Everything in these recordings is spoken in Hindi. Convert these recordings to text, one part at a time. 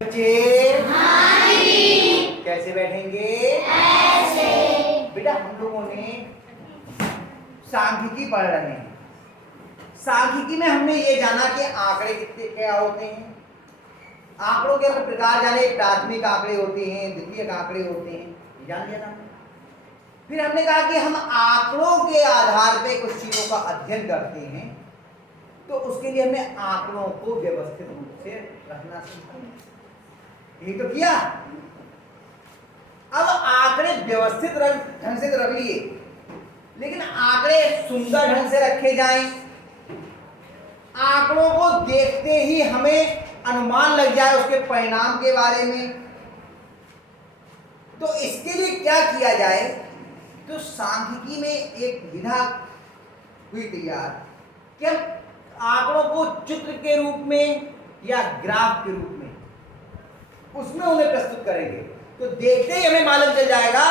बच्चे कैसे बैठेंगे? ऐसे। बेटा हम लोगों ने सांख्यिकी पढ़ रहे हैं। सांख्यिकी में हमने ये जाना कि आंकड़े कितने क्या होते हैं। आंकड़ों के प्रकार जाने, प्राथमिक आंकड़े होते हैं, द्वितीयक आंकड़े होते हैं, ये जान लिया था। फिर हमने कहा कि हम आंकड़ों के आधार पे कुछ चीजों का अध्ययन करते हैं, तो उसके लिए हमने आंकड़ों को व्यवस्थित रूप से रखना सीखा। ये तो किया। अब आंकड़े व्यवस्थित ढंग से रख लिए, लेकिन आंकड़े सुंदर ढंग से रखे जाएं, आंकड़ों को देखते ही हमें अनुमान लग जाए उसके परिणाम के बारे में, तो इसके लिए क्या किया जाए? तो सांख्यिकी में एक विधा हुई तैयार कि हम आंकड़ों को चित्र के रूप में या ग्राफ के रूप में उसमें उन्हें प्रस्तुत करेंगे। तो देखते ही हमें मालूम चल जाएगा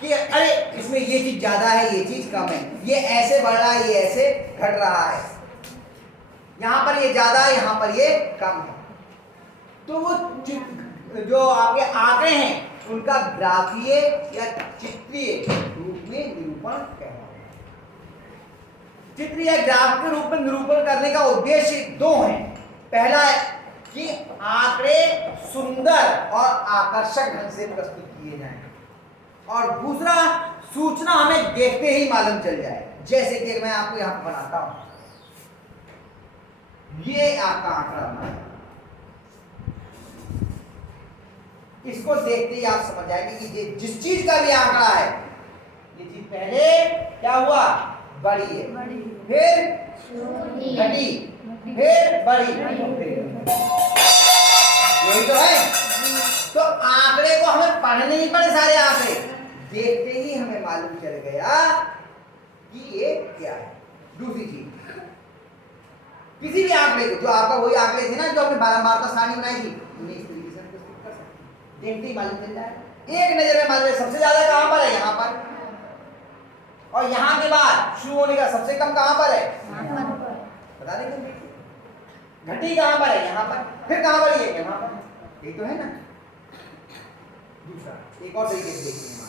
कि अरे इसमें ये चीज ज्यादा है, ये चीज कम है, ये ऐसे बढ़ रहा है, ये ऐसे घट रहा है, यहां पर ये ज्यादा है, यहां पर ये कम है। तो वो जो आपके आंकड़े हैं उनका ग्राफीय या चित्रीय रूप में निरूपण कहलाता है। चित्र या ग्राफ के रूप में निरूपण करने का उद्देश्य दो है। पहला है कि आंकड़े सुंदर और आकर्षक ढंग से प्रस्तुत किए जाएं, और दूसरा सूचना हमें देखते ही मालूम चल जाए। जैसे कि मैं आपको यहां पर बनाता हूं, ये आपका आंकड़ा, इसको देखते ही आप समझ जाएंगे कि ये जिस चीज का भी आंकड़ा है, ये चीज पहले क्या हुआ? बड़ी है, फिर घटी, फिर बड़ी, यही तो है। तो आंकड़े को हमें पढ़ने नहीं पड़े, सारे आंकड़े देखते ही हमें मालूम चल गया कि ये क्या है। दूसरी चीज, किसी भी आंकड़े को, जो आपका वही आंकड़े थे ना जो आपने 12 का सारणी बनाई थी, उन्हें इस तरीके से प्रस्तुत कर सकते हैं। देखते ही मालूम चल जाए, एक नजर में मालूम सबसे ज्यादा कहां पर है, यहां पर, और यहां के बाद शुरू होने का सबसे कम कहां पर है, बता देंगे। घटी कहां पर है, यहां पर, फिर कहां पर है, यहां पर, यही तो है ना। दूसरा एक और तरीके से देखते हैं,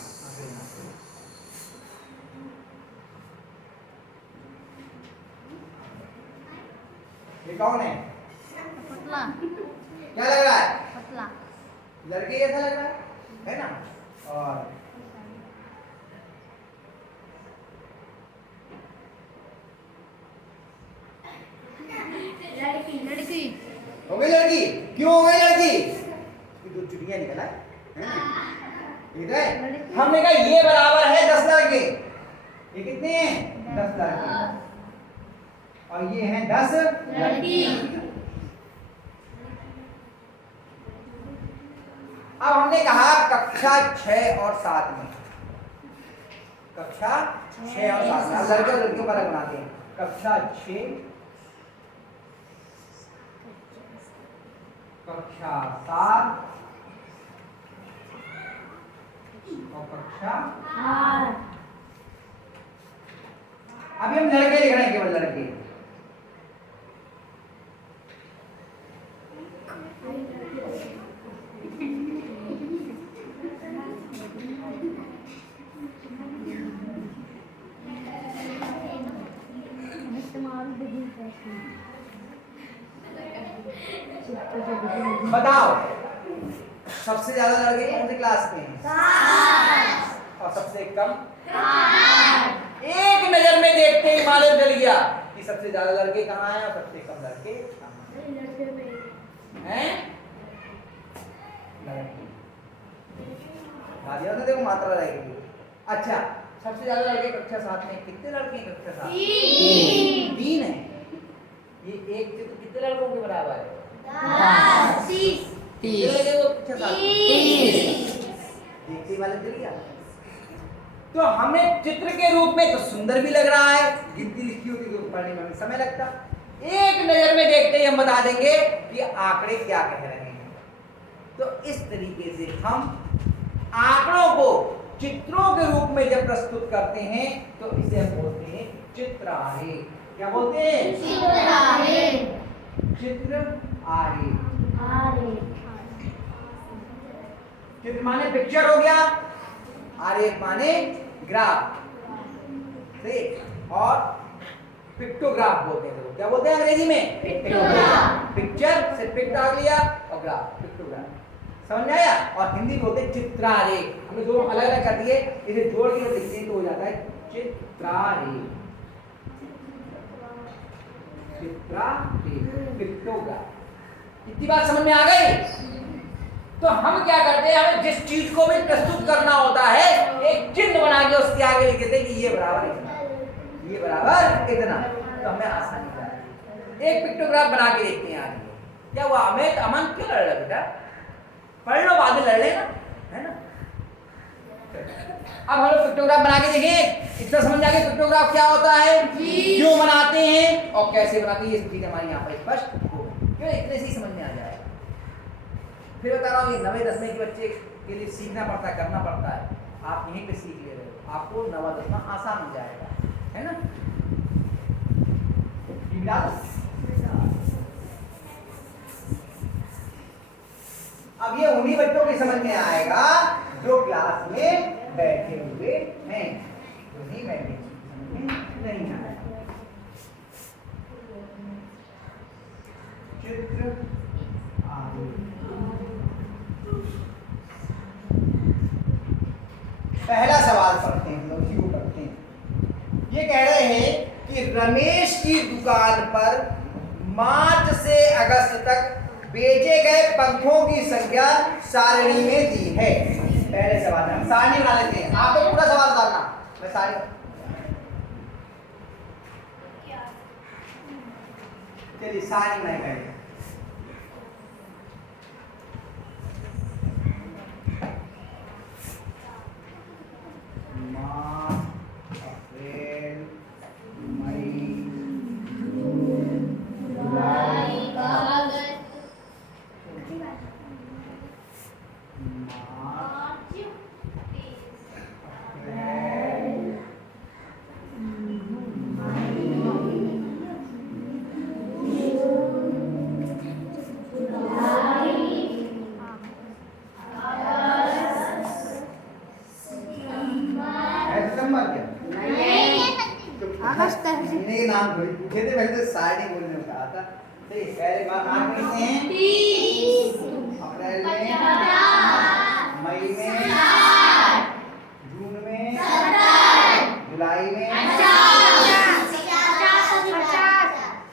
ये कौन है? पतला। क्या लग रहा है? पतला। लड़के जैसा लग रहा है ना? और लड़की हो गई लड़की। क्यों हो गई लड़की? दो चुटियां निकला है, ठीक है। हमने कहा ये बराबर है 10 लड़के। ये कितने हैं? 10 लड़के, और ये हैं 10 लड़की। अब हमने कहा कक्षा 6 और 7 में, कक्षा 6 और 7 में, लड़के और लड़कियों का अलग बनाते हैं। कक्षा 6, कक्षा 7 और कक्षा 8। अभी हम लड़के लिख रहे हैं, केवल लड़के। बताओ सबसे ज्यादा लड़के कौन सी क्लास के हैं? 7। और सबसे कम? 8। एक नजर में देखते ही मालूम चल गया कि सबसे ज्यादा लड़के कहाँ हैं और सबसे कम लड़के कहाँ हैं? लड़के। देखो मात्रा रहेगी। अच्छा, सबसे ज्यादा लड़के कक्षा 7 में कितने लड़के हैं? कक्षा 7 में 3 है। ये एक चित्र कितने लड़कों के बराबर है? 30। देखते वाले चल गया। तो हमें चित्र के रूप में तो सुंदर भी लग रहा है, गिनती लिखी होती तो पढ़ने में हमें समय लगता। एक नजर में देखते ही हम बता देंगे कि आंकड़े क्या कह रहे हैं। तो इस तरीके से हम आंकड़ों को चित्रों के रूप में जब प्रस्तुत करते हैं तो इसे हम बोलते हैं चित्रालेख। क्या बोलते हैं? चित्रालेख। चित्र आरेख। चित्र माने पिक्चर हो गया, आरेख माने ग्राफ, ठीक। और पिक्टोग्राफ बोलते हैं, क्या बोलते हैं अंग्रेजी में? पिक्टोग्राफ। पिक्चर से पिक्ट आ लिया और ग्राफ, पिक्टोग्राफ, समझ में आया? और हिंदी में बोलते हैं चित्रारेख। हमने दोनों अलग अलग कर दिए, इसे जोड़ के लिखते हैं तो हो जाता है चित्रारेख, चित्रारेख, पिक्टोग्राफ। इतनी बात समझ में आ गई? तो हम क्या करते हैं, हमें जिस चीज को भी प्रस्तुत करना होता है एक चिन्ह बना के उसके आगे लिख देते हैं कि ये बराबर इतना, ये बराबर इतना, तो हमें आसानी होता है। एक पिक्टोग्राफ बना के देखते हैं आगे, क्या हुआ? हमें अमन क्यों लड़ रहा बेटा? पढ़ लो, बाद में लड़ लेना, है ना? अब हम लोग पिक्टोग्राफ बना के देखें, इतना समझ आ गया पिक्टोग्राफ क्या होता है, क्यों बनाते हैं और कैसे बनाते हैं, ये सब चीजें हमारी यहाँ पर स्पष्ट हो, क्यों इतने से ही समझ में आ जाएगा। फिर बता रहा हूँ, ये 9वीं-10वीं के बच्चे के लिए सीखना पड़ता है, करना पड़ता है, आप यहीं पे सीख ले रहे हो, आपको 9वां-10वां आसान हो जाएगा, है ना? अब ये उन्हीं बच्चों की समझ में आएगा जो क्लास में बैठे हुए हैं, नहीं बैठे समझ में नहीं आएगा। चित्र पहला सवाल पढ़ते हैं, हम लोग इसी को करते हैं। ये कह रहे हैं कि रमेश की दुकान पर मार्च से अगस्त तक बेचे गए पंखों की संख्या सारणी में दी है। पहले सवाल में सारणी बना लेते हैं, आप तो पूरा सवाल डालना, मैं सारणी, चलिए सारणी बनाई पहले। मार्च, अप्रैल, मई, जून, जुलाई, महीने के नाम थोड़ी पूछे थे, पहले तो सारणी बोलने को कहा था। ठीक, पहले मार्च में हैं, 30, अप्रैल में, 50, मई में, 60, जून में, 70, जुलाई में, 50,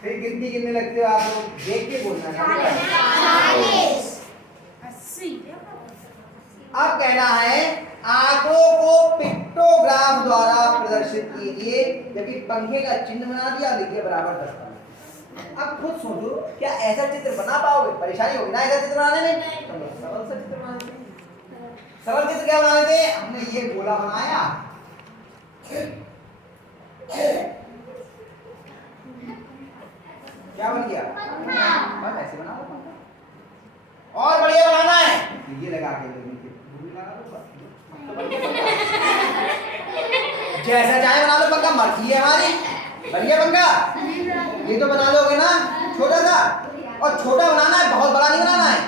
फिर गिनती गिनने लगते हो आप लोग, देख के बोलना है। 40, 80। अब कहना है आंकड़ों को पिक्टोग्राफ द्वारा प्रदर्शित कीजिए, जबकि पंखे का चिन्ह बना दिया, लिखिए बराबर 10। अब खुद सोचो, क्या ऐसा चित्र बना पाओगे? परेशानी होगी ना ऐसा चित्र बनाने में। सरल सा चित्र बना लेते हैं। सरल चित्र क्या बना लेते हैं? हमने ये गोला बनाया, क्या बन गया? बस ऐसे बना लो पंखा। और बढ़िया बनाना है, ये लगा के जैसा चाहे बना लो पंखा, मर्जी है हमारी, बढ़िया पंखा। ये तो बना लोगे ना छोटा सा, और छोटा बनाना है, बहुत बड़ा नहीं बनाना है।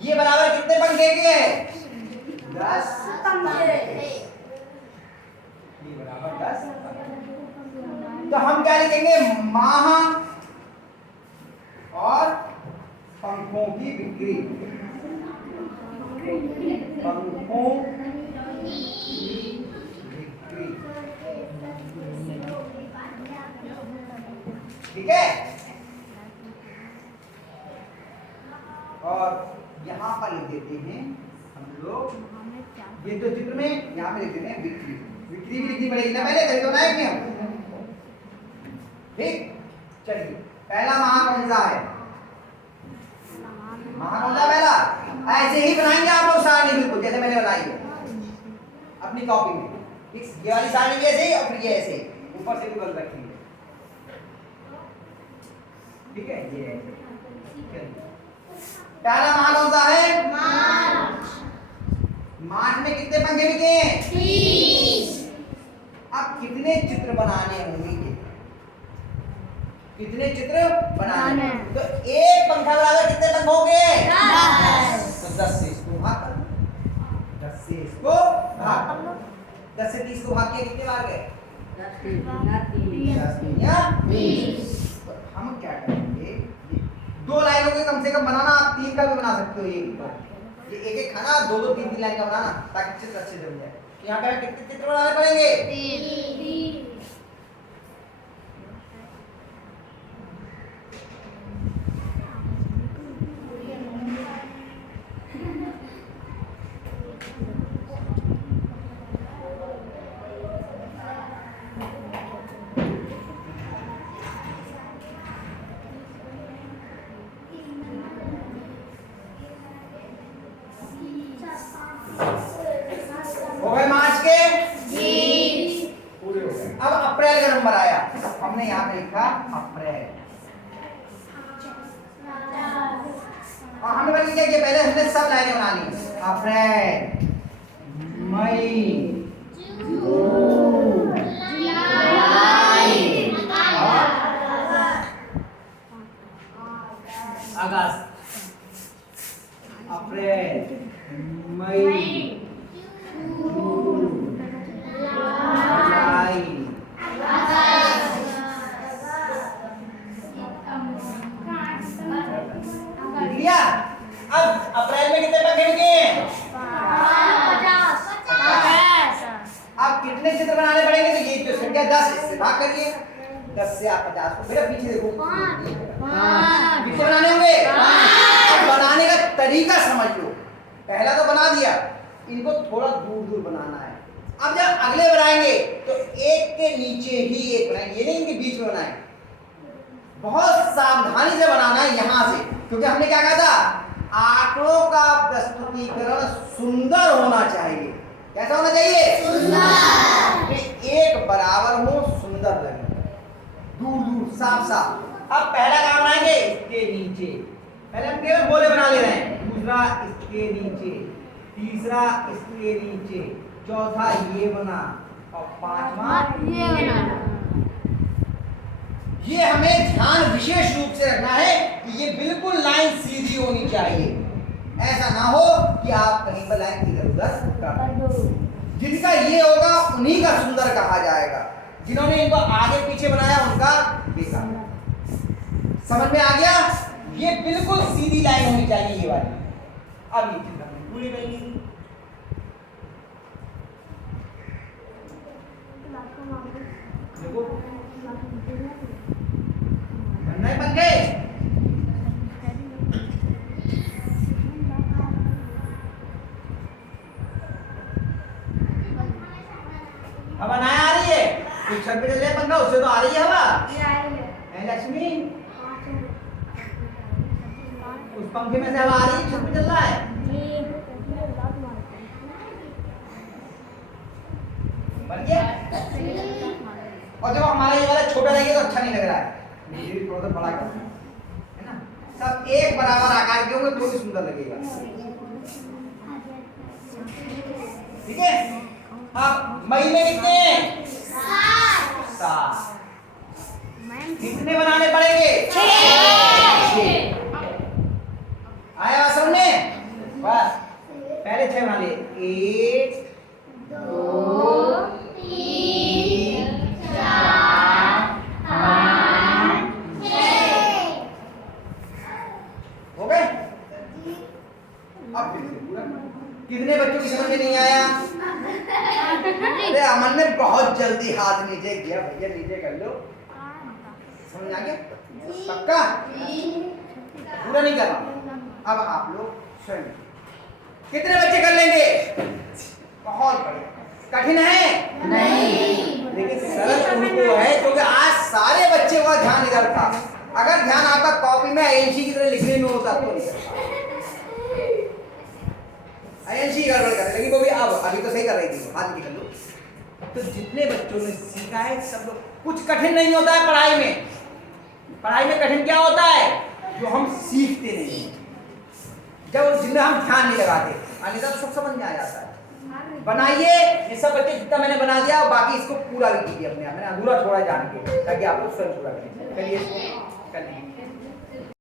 ये बराबर कितने पंखे के हैं? 10 पंखे। ये बराबर 10। तो हम क्या लिखेंगे? माह और पंखों की बिक्री, पंखों ठीक है। और यहाँ पर लिख देते हैं हम लोग, ये तो चित्र में यहाँ पे लिख देते हैं बिक्री, बिक्री भी लिखनी पड़ेगी ना पहले, खरीदो ना है कि हम, ठीक। चलिए पहला माह कौन सा है? माह कौन सा पहला? ऐसे ही बनाएंगे आप लोग सारणी, बिल्कुल जैसे मैंने बनाई है अपनी कॉपी में। ये वाली सारणी भी ऐसे ही, और फिर ये ऐसे ऊपर से भी बंद रखेंगे, ठीक है। ये पहला माह कौन सा है? मार्च। मार्च में कितने पंखे बिके हैं? 30। अब कितने चित्र बनाने होंगे? कितने चित्र बनाने? तो एक पंखा बराबर कितने पंख होंगे? 10। तो 10 से इसको भाग कर दो। 30 को भाग किया कितने बार गए? 10 या 20। तो हम क्या करेंगे, दो लाइनों के कम से कम बनाना, आप 3 का भी बना सकते हो। ये एक एक खाना 2-2 3-3 लाइन का बनाना ताकि चित्र अच्छे जम जाए। यहाँ पे कितने चित्र बनाने पड़ेंगे? 3 हो गए मार्च के पूरे हो गए। अब अप्रैल का नंबर आया, हमने यहाँ पे लिखा अप्रैल। और हमने पहले क्या किया, पहले हमने सब लाइनें बना ली। अप्रैल, मई, जून, अगस्त। अप्रैल, मई, जून, जुलाई, लिख लिया। अब अप्रैल में कितने पंखे बिके हैं? 50 अब कितने चित्र बनाने पड़ेंगे? तो ये जो संख्या 10, इससे भाग करिए। 10 से आप 50 को, मेरा पीछे देखो, कितने बनाने होंगे? अब बनाने का तरीका समझ लो। पहला तो बना दिया, इनको थोड़ा दूर दूर बनाना है। अब जब अगले बनाएंगे तो एक के नीचे ही एक बनाएंगे, ये नहीं इनके बीच में बनाएंगे। बहुत सावधानी से बनाना है यहाँ से, क्योंकि हमने क्या कहा था, आंकड़ों का प्रस्तुतीकरण सुंदर होना चाहिए। कैसा होना चाहिए? सुंदर। एक बराबर हो, सुंदर लगे, दूर दूर साफ साफ। अब पहला काम बनाएंगे इसके नीचे, पहले हम केवल गोले बना ले रहे हैं। दूसरा इसके नीचे, तीसरा इसके नीचे, चौथा ये बना, और पांचवा ये बना। ये हमें ध्यान विशेष रूप से रखना है कि ये बिल्कुल लाइन सीधी होनी चाहिए। ऐसा ना हो कि आप कहीं पर लाइन इधर उधर कर दो। जिनका ये होगा उन्हीं का सुंदर कहा जाएगा, जिन्होंने इनको आगे पीछे बनाया उनका बेकार। समझ में आ गया? ये बिल्कुल सीधी लाइन होनी चाहिए ये वाली। अब ये चित्र हमने पूरी कर ली। देखो बनना ही बन गए। हवा ना आ रही है, कुछ छत पे चल रहे पंखा, उससे तो आ रही है हवा। है लक्ष्मी, उस पंखे में से हवा आ रही है, छत पे चल रहा है। बन गया। और देखो हमारा ये वाला छोटा रहेगा तो अच्छा नहीं लग रहा है, ये भी थोड़ा सा बड़ा कर, है ना। सब एक बराबर आकार के होंगे तो भी सुंदर लगेगा। ठीक है। अब मई में कितने? 7। कितने बनाने पड़ेंगे? 6। आया समझ में? बस पहले 6 बना लिए। 1 2 3 4 5 6 हो गए। अब फिर से पूरा। कितने बच्चों की समझ में नहीं आया? अरे अमन ने बहुत जल्दी हाथ नीचे किया, भैया नीचे कर लो। समझ आ गया? पक्का? पूरा नहीं कर रहा। अब आप लोग स्वयं कितने बच्चे कर लेंगे? बहुत बढ़िया। कठिन है? नहीं। लेकिन सरल उनको है क्योंकि आज सारे बच्चे का ध्यान इधर था। अगर ध्यान आपका कॉपी में आईएनसी की तरह लिखने में होता तो नहीं। आईएनसी गड़बड़ कर रही, लेकिन वो भी अब अभी तो सही कर रही थी, हाथ निकल लो। तो जितने बच्चों ने सीखा है सब लोग, कुछ कठिन नहीं होता है पढ़ाई में। पढ़ाई में कठिन क्या होता है? जो हम सीखते नहीं, जब जिनमें हम ध्यान नहीं लगाते, अन्यथा सब समझ में आ जाता है। बनाइए ये सब बच्चे, जितना मैंने बना दिया और बाकी इसको पूरा भी कीजिए अपने आप। मैंने अधूरा छोड़ा जान के, ताकि आप लोग स्वयं पूरा करें। करिए इसको, कर लीजिए।